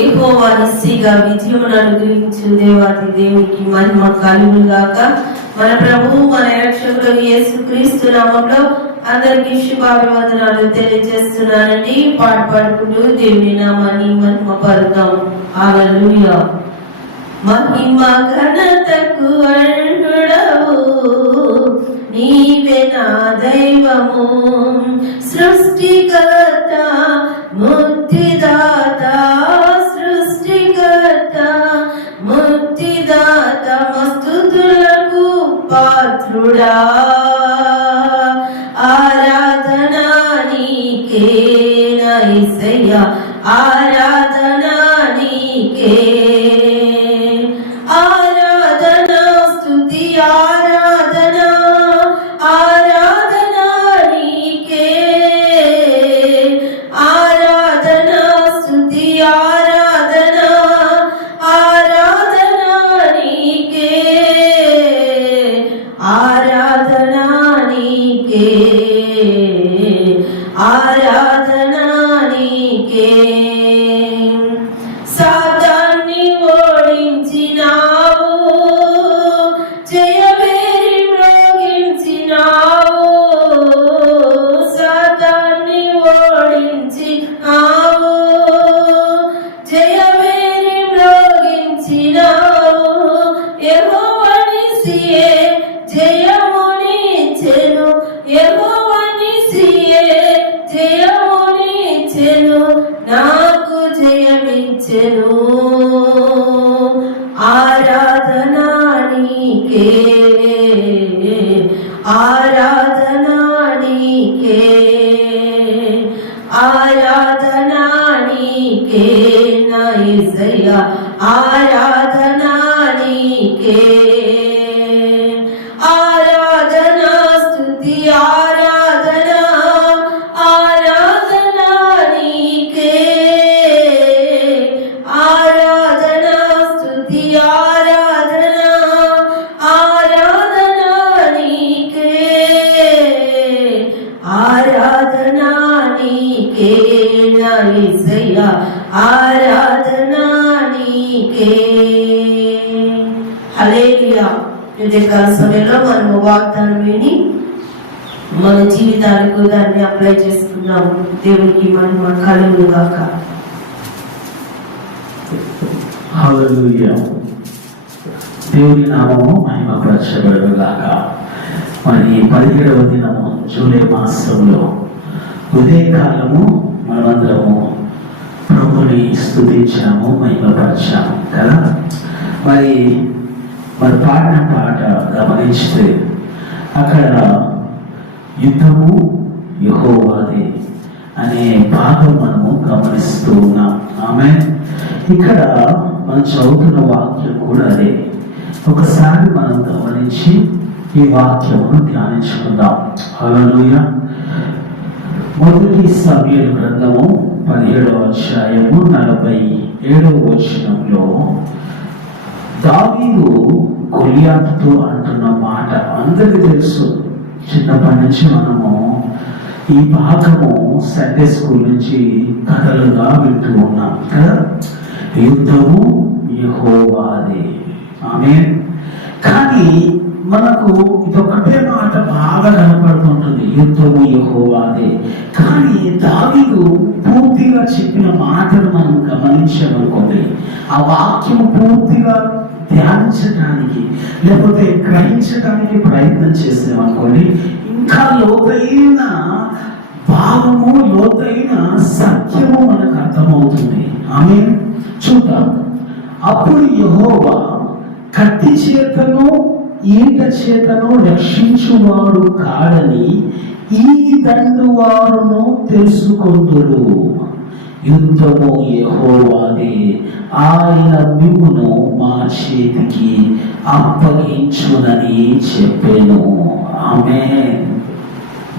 యెహోవా నిస్సిగా విజయమును అనుగ్రహించు దేవాది దేవునికి మహిమ కలుగును గాక. మన ప్రభువు మన రక్షకుడు యేసుక్రీస్తు నామములో అందరికీ శుభాభివందనాలు తెలియజేస్తున్నానండి. పాట పాడుకుంటూ దేవుని నామాన్ని మహిమ పరుద్దాం. హల్లెలూయా. మహిమ ఘనతకు అర్హుడవు నీవే నా దైవము, సృష్టికర్త ముక్తిదాత, సృష్టికర్త ముక్తిదాత, మస్తుతులకు పాత్రుడా, ఆరాధనా నీకే నా యేసయ్యా, ఆరాధనా నీకే, ఆరాధనా స్తుతి ఆరాధనా, ఆరాధనా నీకే, ఆరాధనా స్తుతి ఆరాధనా, ఆరాధనా నీకే, ఆరాధనా నీకే, ఆరాధనా నీకే. సాతాన్ని ఓడించినావు, జయభేరి మ్రోగించినావు, సాతాన్ని ఓడించినావు, జయభేరి మ్రోగించినావు, యెహోవా నిస్సియే జయమునిచ్చెను, యెహోవా నిస్సియే జయమునిచ్చెను, నాకు జయమిచ్చెను, ఆరాధనా నీకే, ఆరాధనా నీకే, ఆరాధనా నీకే నా యేసయ్యా, ఆరాధనా నీకే, ఆరాధనా స్తుతి ఆరాధనా, ఆరాధనా నీకే, ఆరాధనా స్తుతి ఆరాధనా, ఆరాధనా నీకే, ఆరాధనా నీకే నా యేసయ్యా, ఆరాధనా నీకే. హల్లెలూయా. ఉదయకాల సమయంలో మనము వాగ్దానం విని మన జీవితాలకు దాన్ని అప్లై చేసుకున్నాము. దేవునికి మహిమ కలుగును గాక. హల్లెలూయా. దేవుని నామము మహిమపరచబడును గాక. మరి 17వ దినము జూలై మాసంలో ఉదయకాలము మనమందరము ప్రభుని స్తుతించాము, మహిమపరచాము కదా. మరి పాడిన పాట గమనిస్తే అక్కడ యుద్ధము యెహోవాదే అనే భాగం మనము గమనిస్తూ ఉన్నాం. ఆమేన్. ఇక్కడ మనం చదువుతున్న వాక్యం కూడా అదే. ఒకసారి మనం గమనించి ఈ వాక్యమును ధ్యానించుకుందాం. హల్లెలూయా. మొదటి సమూయేలు గ్రంథము 17వ అధ్యాయము 47వ వచనంలో దావీదు గొలియాతుతో అంటున్న మాట అందరికీ తెలుసు. చిన్నప్పటి నుంచి మనము ఈ భాగము సండే స్కూల్ నుంచి కథలుగా వింటూ ఉన్నాం కదా. యుద్ధము యెహోవాదే. ఆమేన్. కానీ మనకు ఇదొక్కటే మాట బాగా కనపడుతుంటుంది, యుద్ధము యెహోవాదే. కానీ దావీదు పూర్తిగా చెప్పిన మాటను మనం గమనించామనుకోండి, ఆ వాక్యము పూర్తిగా ధ్యానించడానికి లేకపోతే గ్రహించడానికి ప్రయత్నం చేసామనుకోండి, ఇంకా లోతైన భావము, లోతైన సత్యము మనకు అర్థమవుతుంది. ఆమేన్. చూద్దాం. అప్పుడు యెహోవా కత్తి చేతను ఈట చేతను రక్షించువాడు కాడని ఈ దండు వారును తెలుసుకొందురు. యుద్ధము యెహోవాదే, ఆయన మిమ్మును మా చేతికి అప్పగించునని చెప్పాను. ఆమేన్.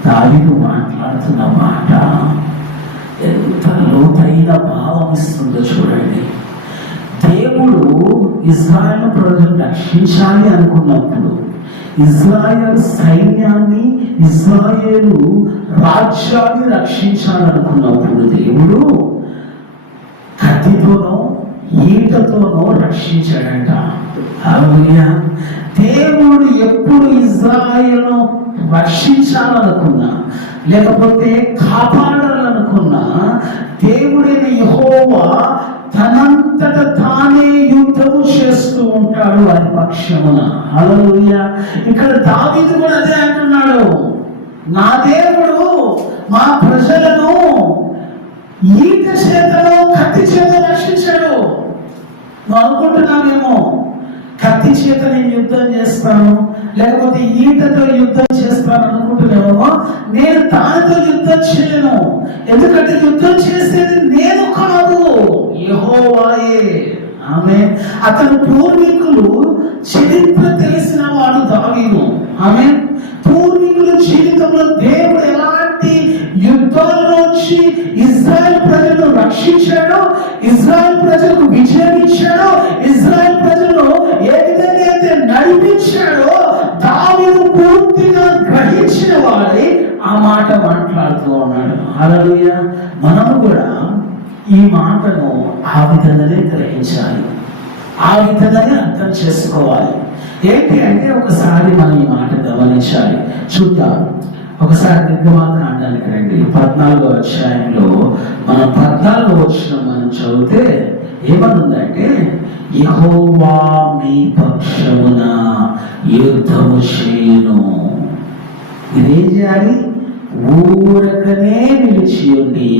దావీదు మాట్లాడుతున్న మాట ఎంత లోతైన భావం ఇస్తుందో చూడండి. దేవుడు ఇజ్రాయేలు ప్రజలను రక్షించాలి అనుకున్నప్పుడు, ఇజ్రాయేల్ సైన్యాన్ని, ఇజ్రాయేలు రాజ్యాన్ని రక్షించాలనుకున్నప్పుడు దేవుడు కత్తితోనో ఈటతోనో రక్షించాడంట. హల్లెలూయా. దేవుడు ఎప్పుడు ఇజ్రాయేలును రక్షించాలనుకున్నా, లేకపోతే కాపాడాలనుకున్నా, దేవుడైన యెహోవా తనంతట తానే యుద్ధము చేస్తూ ఉంటాడు వారి పక్షమున. హల్లెలూయా. ఇక్కడ దావీదు కూడా అదే అంటున్నాడు, నా దేవుడు మా ప్రజలను ఈట చేతలో కత్తి చేత రక్షించాడు. నువ్వు అనుకుంటున్నావేమో కత్తి చేత నేను యుద్ధం చేస్తాను, లేకపోతే ఈటతో యుద్ధం చేస్తాను అనుకుంటున్నావేమో. నేను దానితో యుద్ధం చేయను, ఎందుకంటే యుద్ధం చేసేది నేను కాదు, యెహోవాయే. ఆమె అతని పూర్వీకులు చరిత్ర తెలిసిన వాడు దావీదు. ఆమె పూర్వీకుల జీవితంలో దేవుడు ఎలాంటి యుద్ధాల్లో వచ్చి ఇజ్రాయెల్ ప్రజలను రక్షించాడో, ఇజ్రాయెల్ ప్రజలకు విజయం ఇచ్చాడో, ఇజ్రాయెల్ ప్రజలను ఏ విధంగా అయితే నడిపించాడో దావీదు పూర్తిగా గ్రహించిన వాడే ఆ మాట మాట్లాడుతూ ఉన్నాడు. హల్లెలూయా. మనము కూడా ఈ మాటను ఆ విధంగానే గ్రహించాలి, ఆ విధంగానే అర్థం చేసుకోవాలి. ఏంటి అంటే ఒకసారి మనం ఈ మాట గమనించాలి. చూద్దాం, ఒకసారి నిర్గమాకాండానికి రండి. 14వ అధ్యాయంలో మనం 14వ వచనం మనం చదివితే ఏమనుందంటే, యెహోవా మీ పక్షమున యుద్ధము చేయును. ఇదేం చేయాలి? ఊరకనే నిలిచి ఉండి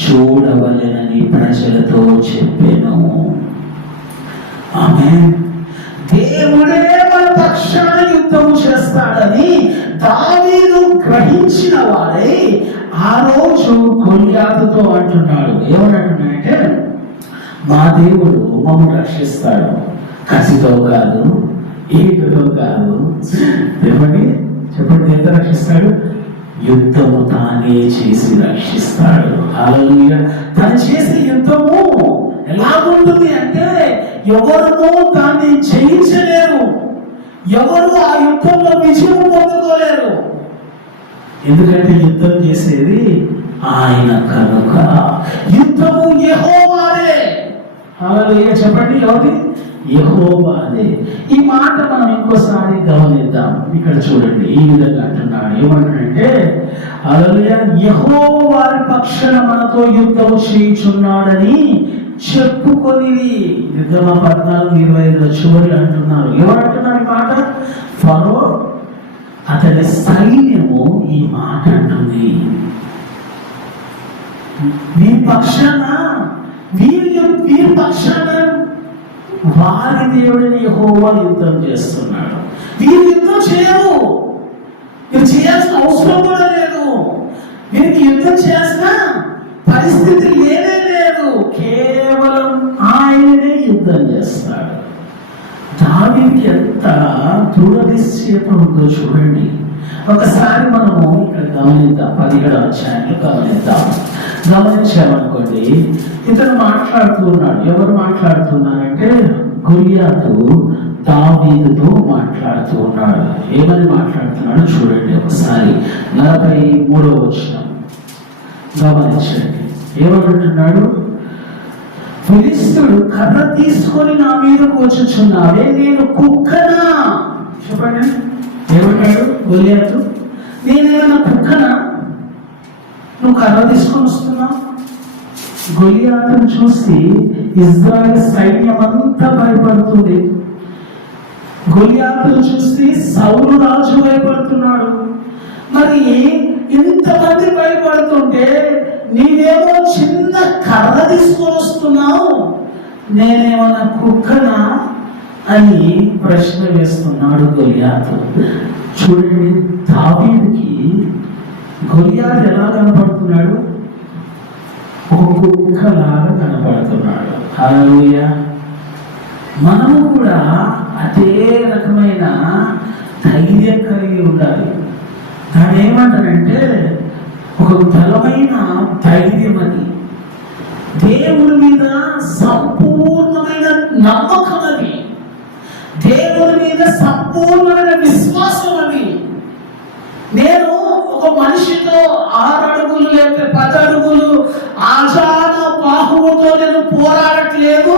చూడవలెనని ప్రజలతో చెప్పాను. ఆమేన్. దేవుడే మన పక్షాన యుద్ధం చేస్తాడని దావీదు గ్రహించిన వాడే ఆ రోజు గొల్యాతుతో అంటున్నాడు. ఏమంటున్నాడంటే, మా దేవుడు మమ్మల్ని రక్షిస్తాడు, కసితో కాదు, ఈటతో కాదు. చెప్పండి ఎంత రక్షిస్తాడు? యుద్ధము తానే చేసి రక్షిస్తాడు. హల్లెలూయా. తను చేసే యుద్ధము ఎలాగుంటుంది అంటే, ఎవరు దాన్ని జయించలేరు, ఎవరు ఆ యుద్ధంలో విజయం పొందుకోలేరు. ఎందుకంటే యుద్ధం చేసేది ఆయన కనుక. యుద్ధము యెహోవాదే. హల్లెలూయా. చెప్పండి, ఎవరి? యెహోవాదే. ఈ మాట మనం ఇంకోసారి గమనిద్దాం. ఇక్కడ చూడండి, ఈ విధంగా అంటున్నాడు. ఏమంటాడంటే, హల్లెలూయా, యెహోవా వారి పక్షాన మనతో యుద్ధం చేయుచున్నాడని చెప్పుకొని. నిర్గమ 14:25 చివరి అంటున్నారు. ఎవరంటున్నారు ఈ మాట? ఫరో అతని సైన్యము ఈ మాట అంటుంది. వీరి పక్షాన వీరి పక్షాన వారి దేవుడిని యెహోవా యుద్ధం చేస్తున్నాడు. వీరు యుద్ధం చేయరు, మీరు చేయాల్సిన అవసరం కూడా లేదు, వీరికి యుద్ధం చేయాల్సిన పరిస్థితి లేనే లేదు. కేవలం ఆయనే యుద్ధం చేస్తాడు. దావీదుకి ఎంత దూరనిశ్చయత ఉందో చూడండి. ఒకసారి మనము ఇక్కడ గమనిద్దాం. 17వ అధ్యాయంలో గమనించామనుకోండి, ఇతను మాట్లాడుతూ ఉన్నాడు. ఎవరు మాట్లాడుతున్నారంటే, గొల్యాతు దావీదుతో మాట్లాడుతూ ఉన్నాడు. ఏమని మాట్లాడుతున్నాడు చూడండి ఒకసారి. 43వ వచనం గమనించండి. ఏమంటున్నాడు? ఫిలిష్తీయుడు కర్ర తీసుకొని నా మీదకు వచ్చుచున్నావే, నేను కుక్కనా? చెప్పండి, ఏమంటాడు గొల్యాతు? నేనేమైనా కుక్కనా, నువ్వు కర్ర తీసుకొని వస్తున్నావు? గొల్యాతును చూసి ఇజ్రాయెల్ సైన్యం అంతా భయపడుతుంది. గొల్యాతును చూసి సౌలు రాజు భయపడుతున్నాడు. మరి ఇంతమంది భయపడుతుంటే నీవేమో చిన్న కర్ర తీసుకొని వస్తున్నావు, నేనేమన్నా కుక్కనా అని ప్రశ్న వేస్తున్నాడు గొల్యాతు. చూడండి, దావీదుకి గొల్యాతు ఎలా కనపడుతున్నాడు? ఒక కుక్కలాగా కనపడుతున్నాడు. హల్లెలూయా. మనము కూడా అదే రకమైన ధైర్యం కలిగి ఉండాలి. దాన్ని ఏమంటారంటే, ఒక బలమైన ధైర్యం అని, దేవుడి మీద సంపూర్ణమైన నమ్మకం అని, దేవుడి మీద సంపూర్ణమైన విశ్వాసం అని. నేను ఒక మనిషితో 6 అడుగులు లేకపోతే 10 అడుగులు ఆజాన బాహువుతో నేను పోరాడట్లేదు,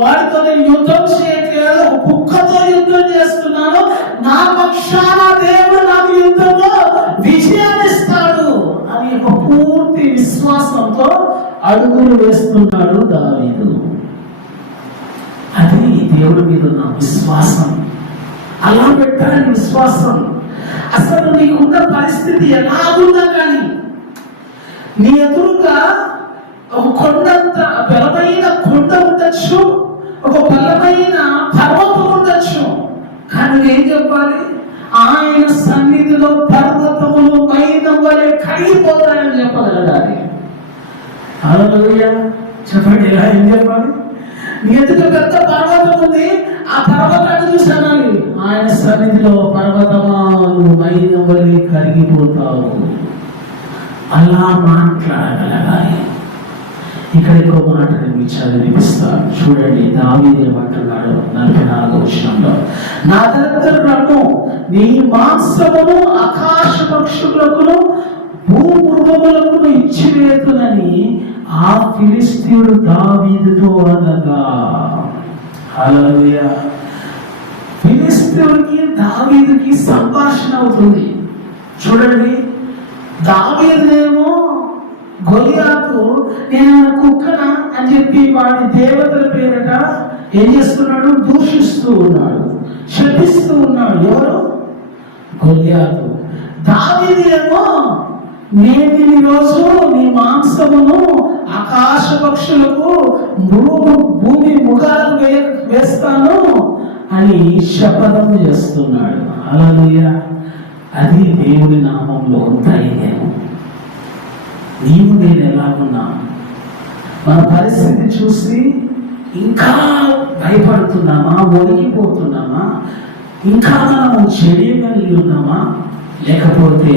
వాడితో నేను యుద్ధం చేయట్లేదు, ఒక కుక్కతో యుద్ధం చేస్తున్నాను. నా పక్షాన దేవుడు నాకు యుద్ధంలో విజయాన్ని ఇస్తాడు అని ఒక పూర్తి విశ్వాసంతో అడుగులు వేస్తున్నాడు దావీదు. అది దేవుడి మీద ఉన్న విశ్వాసం. అలా పెట్టాలి విశ్వాసం. అసలు నీకున్న పరిస్థితి ఎలా ఉన్నా కానీ, నీ ఎదురుగా ఒక కొండంత బలమైన కొండ ఉండొచ్చు, ఒక బలమైన పర్వతం ఉండొచ్చు, కానీ ఏం చెప్పాలి? ఆయన సన్నిధిలో పర్వతములు మైనం వలె కడిగిపోతాయని చెప్పగలగాలి. హల్లెలూయా చెప్పండి. ఇలా ఏం చెప్పాలి? నీ ఎదుట పెద్ద పర్వతం ఉంది, ఆ పర్వతాన్ని చూసానాలి, ఆయన సన్నిధిలో పర్వతమా నువ్వు మైనం వలె కరిగిపోతావు. అలా మాట్లాడగలగాలి. ఇక్కడ ఇంకో మాట మీకు చదివిస్తాను చూడండి. దావీదు ఏమంటున్నాడు 44వ వచనంలో, నా దగ్గర రమ్ము, నీ మాంసమును ఆకాశ పక్షులకును భూమృగములకును ఇచ్చివేతునని ఆ ఫిలిష్తీయుడు దావీదుతో అనగా. హల్లెలూయా. ఫిలిష్తీయుడికి దావీదుకి సంభాషణ అవుతుంది. చూడండి, దావీదునేమో గొలియాతు నేను కుక్కనా అని చెప్పి వాడి దేవతల పేరట ఏం చేస్తున్నాడు? దూషిస్తూ ఉన్నాడు, శపిస్తూ ఉన్నాడు. ఎవరు? గొలియాతు. దావీదేమో నేను ఈ రోజు నీ మాంసమును ఆకాశ పక్షులకు భూమి ముఖాలకు వేస్తాను అని శపథం చేస్తున్నాడు. హల్లెలూయా. అది దేవుడి నామంలో ధైర్యం. నీవు నేను ఎలాగున్నా మన పరిస్థితి చూసి ఇంకా భయపడుతున్నామా, వణికిపోతున్నామా, ఇంకా మనము చేయగలిగి ఉన్నామా, లేకపోతే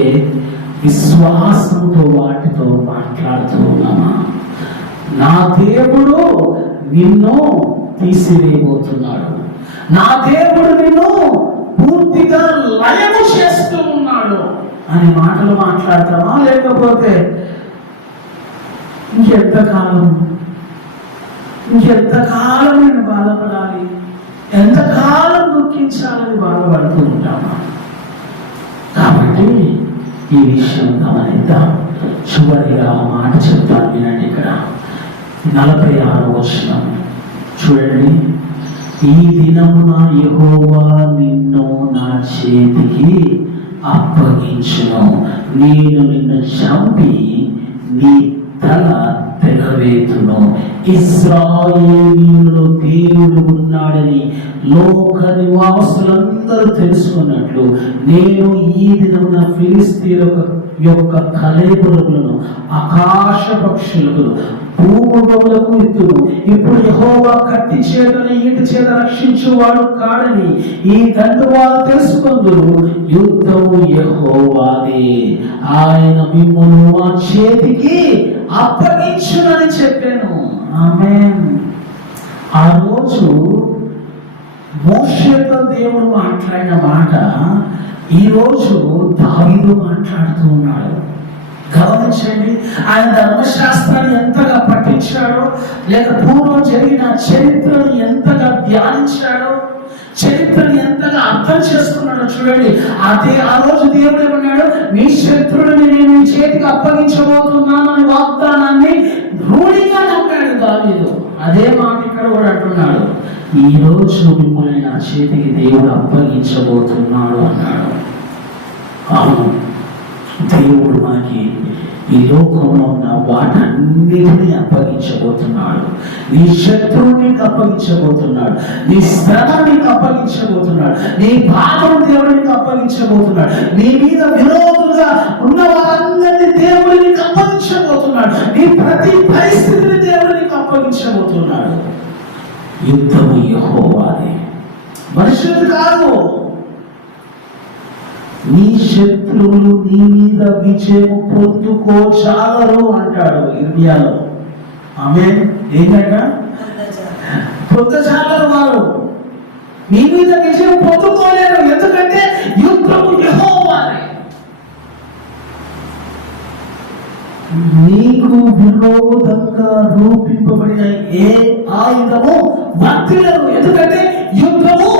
విశ్వాసంతో వాటితో మాట్లాడుతూ ఉన్నామా? నా దేవుడు నిన్ను తీసివేయబోతున్నాడు, నా దేవుడు నిన్ను పూర్తిగా లయము చేస్తూ ఉన్నాడు అని మాటలు మాట్లాడతామా? లేకపోతే ఇంకెంతకాలం నేను బాధపడాలి, ఎంతకాలం దుఃఖించాలని బాధపడుతూ ఉంటామా? కాబట్టి ఈ విషయం గమనిద్దాం. చివరిగా మాట చెప్తాను వినండి. ఇక్కడ 46వ వచనం చూడండి. ఈ దినమున యెహోవా నిన్ను నా చేతికి అప్పగించును, నేను నిన్ను చంపి నీ తల తెగవేతును. ఇశ్రాయేలీయులలో దేవుడు ఉన్నాడని లోక నివాసులందరూ తెలుసుకున్నట్లు నేను ఈ దినమున ఫిలిష్తీయుల యొక్క కళేబురములను ఆకాశ పక్షులకు భూములకు ఇత్తును. ఇప్పుడు యెహోవా కత్తి చేతని ఈట చేత రక్షించువాడు కాడని ఈ దండు వారు తెలుసుకుందురు. యుద్ధము యెహోవాదే, ఆయన మిమ్మును మా చేతికి అప్పగించునని చెప్పాను. ఆమేన్. ఆ రోజు మోషేతో దేవుడు మాట్లాడిన మాట ఈ రోజు దావీదు మాట్లాడుతూ ఉన్నాడు. గమనించండి, ఆయన ధర్మశాస్త్రాన్ని ఎంతగా పఠించాడో, లేక పూర్వం జరిగిన చరిత్రను ఎంతగా ధ్యానించాడో, చరిత్రను ఎంతగా అర్థం చేసుకున్నాడో చూడండి. అదే ఆ రోజు దేవుడు ఏమన్నాడు? నీ శత్రుడిని నేను నీ చేతికి అప్పగించబోతున్నాను అనే వాగ్దానాన్ని రూఢిగా నమ్మాడు దావీదు. అదే మాట ఇక్కడ కూడా అంటున్నాడు, ఈ రోజు మిమ్మల్ని నా చేతికి దేవుడు అప్పగించబోతున్నాడు అన్నాడు. అవును, దేవుడు మనకి ఈ లోకంలో ఉన్న వాటన్నిటిని అప్పగించబోతున్నాడు. నీ శత్రువుని అప్పగించబోతున్నాడు, నీ శ్రమని అప్పగించబోతున్నాడు, నీ పాపం దేవుడికి అప్పగించబోతున్నాడు, నీ మీద విరోధులుగా ఉన్న వారందరినీ దేవుడిని అప్పగించబోతున్నాడు, నీ ప్రతి పరిస్థితిని దేవుడికి అప్పగించబోతున్నాడు. యుద్ధము యెహోవాదే, మనుషులు కాదు. నీ శత్రువులు నీ మీద విజయం పొందుకోచాలరు అంటాడు ఇర్మియాలో. ఆమేన్. ఏంటంట? పొందచాలరు వారు, నీ మీద విజయం పొందుకోలేరు. ఎందుకంటే యుద్ధము యెహోవాదే. నీకు విరోధంగా రూపింప నింపబడిన ఏ ఆయుధము వర్తిల్లదు. ఎందుకంటే యుద్ధము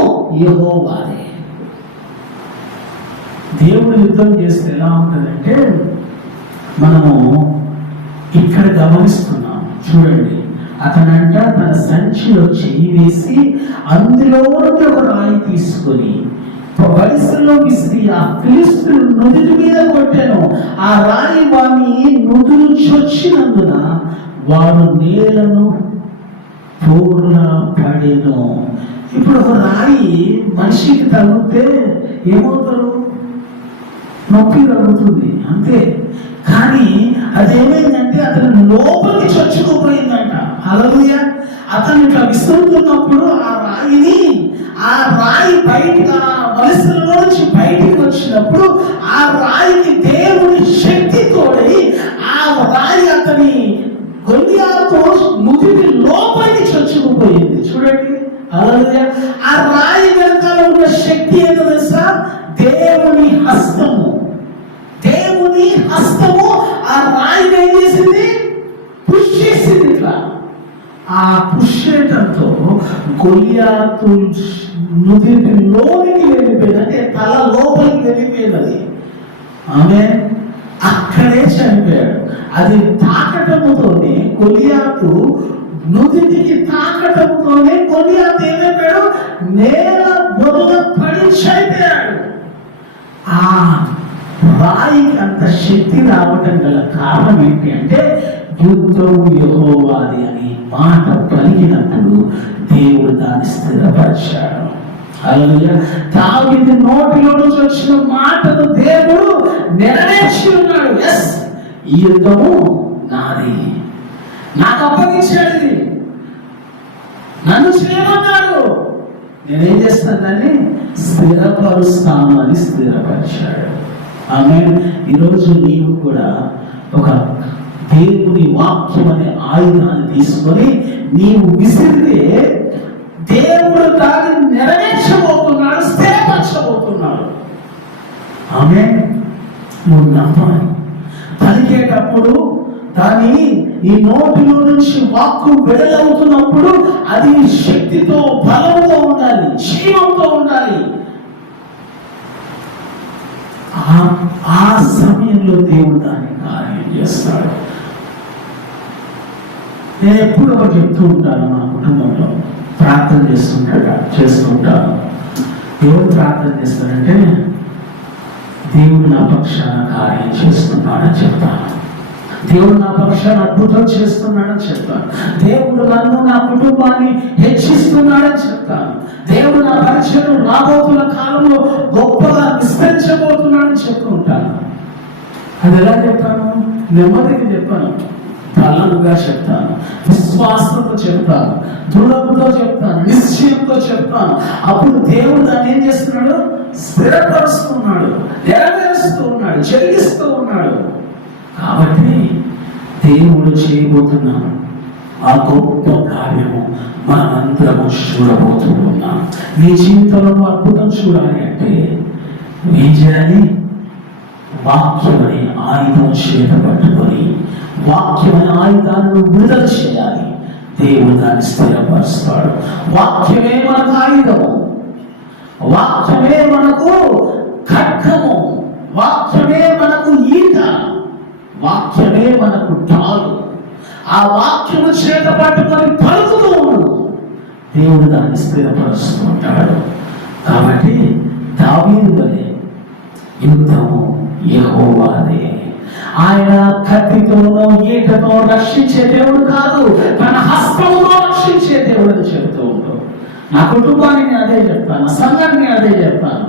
యెహోవాదే. దేవుడు యుద్ధం చేస్తే ఎలా ఉంటుందంటే మనము ఇక్కడ గమనిస్తున్నాం. చూడండి, అతనంట తన సంచిలో చెయ్యి వేసి అందులో నుండి ఒక రాయి తీసుకొని వడిసెలో విసిరి ఆ ఫిలిష్తీయుల నుదుటి మీద కొట్టాను. ఆ రాయి వాని నుదురు చొచ్చినందున వాడు నేలను పూర్ణ పడెను. ఇప్పుడు ఒక రాయి మనిషికి తగిలితే ఏమవుతారు? నొప్పి తగ్గుతుంది అంతే. కానీ అదేమైందంటే అతని లోపలికి చొచ్చుకుపోయిందంట. హల్లెలూయా. అతను ఇట్లా విసురుతున్నప్పుడు ఆ రాయి బయట వలసలో నుంచి బయటికి వచ్చినప్పుడు ఆ రాయికి దేవుని శక్తి తోడై ఆ రాయి అతని గొల్లియాతో నుదిటి లోపలికి చొచ్చుకుపోయింది. చూడండి, హల్లెలూయా. ఆ రాయి వెనకాల ఉన్న శక్తి ఏంటో తెలుసా? దేవుని హస్తము. దేవుని హస్తము ఆ రాయిని ఏం చేసింది? పుష్ చేసింది. ఇట్లా ఆ పుష్ చేయడంతో గొలియాతు నుదిటి లోనికి వెళ్ళిపోయింది. అంటే తల లోపలికి వెళ్ళిపోయింది. ఆమె అక్కడే చనిపోయాడు. అది తాకటముతోనే గొలియాతు నుదిటికి తాకటంతోనే గొలియాతు ఏమైపోయాడు? నేల బొరుల పడి చనిపోయాడు. ఆ రాయికి అంత శక్తి రావటం గల కారణం ఏంటి అంటే యుద్ధము యెహోవాది అని మాట పలికినప్పుడు దేవుడు దాన్ని స్థిరపరిచాడు. హల్లెలూయా. దావీదు నోటిలో నుంచి వచ్చిన మాటను దేవుడు నెరవేర్చి ఉన్నాడు. ఎస్, ఈ యుద్ధము నాది, నాకు అప్పగించాడు, నన్ను చేయమన్నాడు, నేనేం చేస్తాను దాన్ని స్థిరపరుస్తాను అని స్థిరపరిచాడు. ఆమె ఈరోజు నీవు కూడా ఒక దేవుని వాక్యం అనే ఆయుధాన్ని తీసుకొని నీవు విసిరితే దేవుడు దాన్ని నెరవేర్చబోతున్నాడు, స్థిరపరచబోతున్నాడు. ఆమె నువ్వు నమ్మాలి. పలికేటప్పుడు దాని ఈ నోటిలో నుంచి వాక్కు వెడలవుతున్నప్పుడు అది శక్తితో బలంతో ఉండాలి, జీవంతో ఉండాలి. ఆ సమయంలో దేవుడు దాన్ని కార్యం చేస్తాడు. నేను ఎప్పుడు ఒకటి చెప్తూ ఉంటాను, మా కుటుంబంలో ప్రార్థన చేస్తుంటాను. ఎవరు ప్రార్థన చేస్తారంటే దేవుడు నా పక్షాన కార్యం చేస్తున్నాడని చెప్తాను. దేవుడు నా పక్షాన అద్భుతం చేస్తున్నాడని చెప్తాను. దేవుడు నన్ను, నా కుటుంబాన్ని హెచ్చిస్తున్నాడని చెప్తాను. దేవుడు నా పరిచయం రాబోతున్న కాలంలో గొప్పగా విస్తరించబోతున్నాడని చెప్తుంటాను. అది ఎలా చెప్తాను? నెమ్మదిగా చెప్పాను, బలంగా చెప్తాను, విశ్వాసంతో చెప్తాను, దృఢంతో చెప్తాను, నిశ్చయంతో చెప్తాను. అప్పుడు దేవుడు దాన్ని ఏం చేస్తున్నాడు? స్థిరపరుస్తున్నాడు, నెరవేరుస్తూ ఉన్నాడు, జరిగిస్తూ ఉన్నాడు. కాబట్టి దేవుడు చేయబోతున్నాడు ఆ గొప్ప కార్యము మనమందరము చూడబోతూ ఉన్నాం. నీ జీవితంలో అద్భుతం చూడాలి అంటే ఏం చేయాలి? వాక్యం అనే ఆయుధం చేత పట్టుకొని వాక్యం అనే ఆయుధాలను విడుదల చేయాలి. దేవుడు దాన్ని స్థిరపరుస్తాడు. వాక్యమే మనకు ఆయుధము, వాక్యమే మనకు ఖడ్గము, వాక్యమే మనకు ఈట, వాక్యమే మనకు డాలు. ఆ వాక్యము చేత పట్టుకొని పలుకుతూ ఉన్నాడు. దేవుడు దాన్ని స్థిరపరుస్తుంటాడు. కాబట్టి దావీదు వలె యుద్ధము యెహోవాదే. ఆయన కత్తితోనో ఈటతో రక్షించే దేవుడు కాదు, తన హస్తముతో రక్షించే దేవుడు అని చెబుతూ ఉంటాడు. నా కుటుంబాన్ని నేను అదే చెప్తాను, నా సంఘాన్ని నేను అదే చెప్తాను.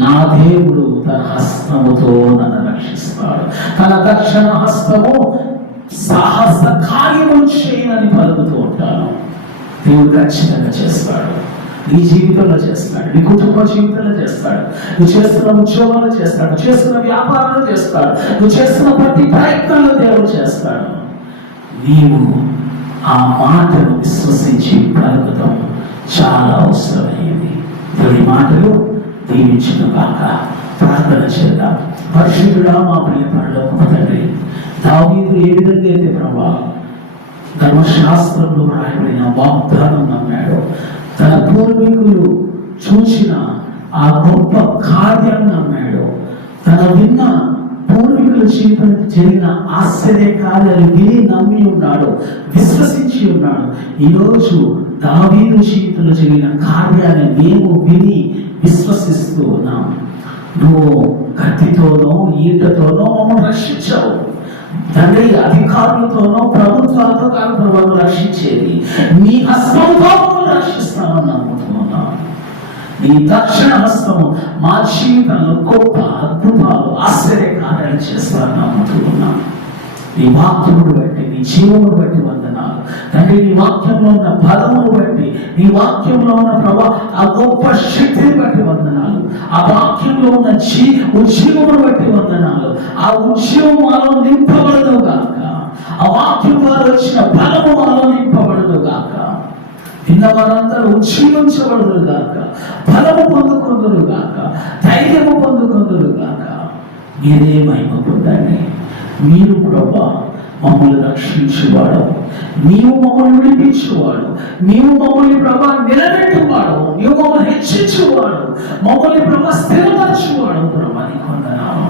నా దేవుడు తన హస్తముతో నన్ను రక్షిస్తాడు. తన దక్షిణ హస్తము సాహస కార్యములు చేయనని పలుకుతూ ఉంటాను. దేవుడు ఖచ్చితంగా చేస్తాడు. నీ జీవితంలో చేస్తాడు, నీ కుటుంబ జీవితంలో చేస్తాడు, నువ్వు చేస్తున్న ఉద్యోగంలో చేస్తాడు, నువ్వు చేస్తున్న వ్యాపారంలో చేస్తాడు, నువ్వు చేస్తున్న ప్రతి ప్రయత్నంలో దేవుడు చేస్తాడు. నీవు ఆ మాటను విశ్వసించి పలుకుతాం చాలా అవసరమైంది. ఈ మాటలు దీవించిన కాక ప్రార్థన చేద్దాం. పరిశుద్ధుడా మా ప్రియ పరలోకపు తండ్రి, దావీదు ఏ విధంగా అయితే ప్రభా ధర్మశాస్త్రంలో రాయబడిన వాగ్దానం నమ్మాడు. తన పూర్వీకులు చూసిన ఆ గొప్ప కార్యాన్ని నమ్మాడు. తన విన్న పూర్వీకుల జీవితంలో జరిగిన ఆశ్చర్య కార్యాలు విని నమ్మి ఉన్నాడు, విశ్వసించి ఉన్నాడు. ఈరోజు దావీదు జీవితంలో జరిగిన కార్యాన్ని మేము విని విశ్వసిస్తూ ఉన్నాం. నువ్వు కత్తితోనో ఈటతోనో మమ్మల్ని రక్షించావు తండ్రి, అధికారులతోనో ప్రభుత్వాలతో కాదు ప్రభుత్వం రక్షించేది, నీ హస్తంతో రక్షిస్తామని నమ్ముతున్నాను. నీ దక్షిణ హస్తము మా జీవితంలో గొప్ప అద్భుతాలు ఆశ్చర్య కార్యాలు చేస్తారని నమ్ముతున్నాను. నీ వాక్యమును బట్టి, నీ జీవమును బట్టి వందనాలు తండ్రి. నీ వాక్యంలో ఉన్న బలమును బట్టి, నీ వాక్యంలో ఉన్న ప్రభా ఆ గొప్ప శక్తిని బట్టి వందనాలు. ఆ వాక్యంలో ఉన్న ఉజ్జీవమును బట్టి వందనాలు. ఆ ఉజ్జీవం మాలో నింపబడదు గాక, ఆ వాక్యం ద్వారా వచ్చిన బలము మాలో నింపబడదు గాక. విన్న వారందరూ ఉజ్జీవించబడదు గాక, బలము పొందుకుందరు గాక, ధైర్యము పొందుకుందరు గాక. మీరే మహిమ పొందండి. మీరు ప్రభా మమ్మల్ని రక్షించేవాడు, నీవు మమ్మల్ని విడిపించేవాడు, నీవు మమ్మల్ని ప్రభా నిలబెట్టువాడు, నీవు మమ్మల్ని హెచ్చించేవాడు, మమ్మల్ని ప్రభా స్థిరపరచేవాడు. ప్రభా నీకు వందనాలు.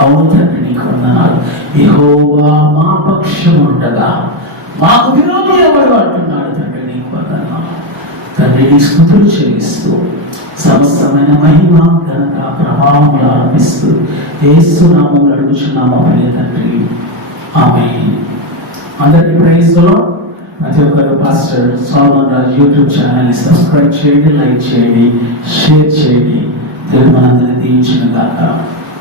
అవును తండ్రి, నీకు వందనాలు. యెహోవా మా పక్షం ఉండగా మాకు విరోధి ఎవడు అంటున్నాడు తండ్రి. నీకు వందనాలు తండ్రి. నీ స్తుతులు చెల్లిస్తూ సమస్తమైన మహిమ ఘనత ప్రభావములు ఆరంభిస్తూ యేసు నామములో అడుగుచున్నాము ప్రియ తండ్రి, ఆమేన్. అందరికీ ప్రైజ్ ది లార్డ్. ప్రతి ఒక్కరు పాస్టర్ సోలమన్ రాజు యూట్యూబ్ ఛానల్ని సబ్స్క్రైబ్ చేయండి, లైక్ చేయండి, షేర్ చేయండి. దేవుడు మనందరినీ దీవించును గాక.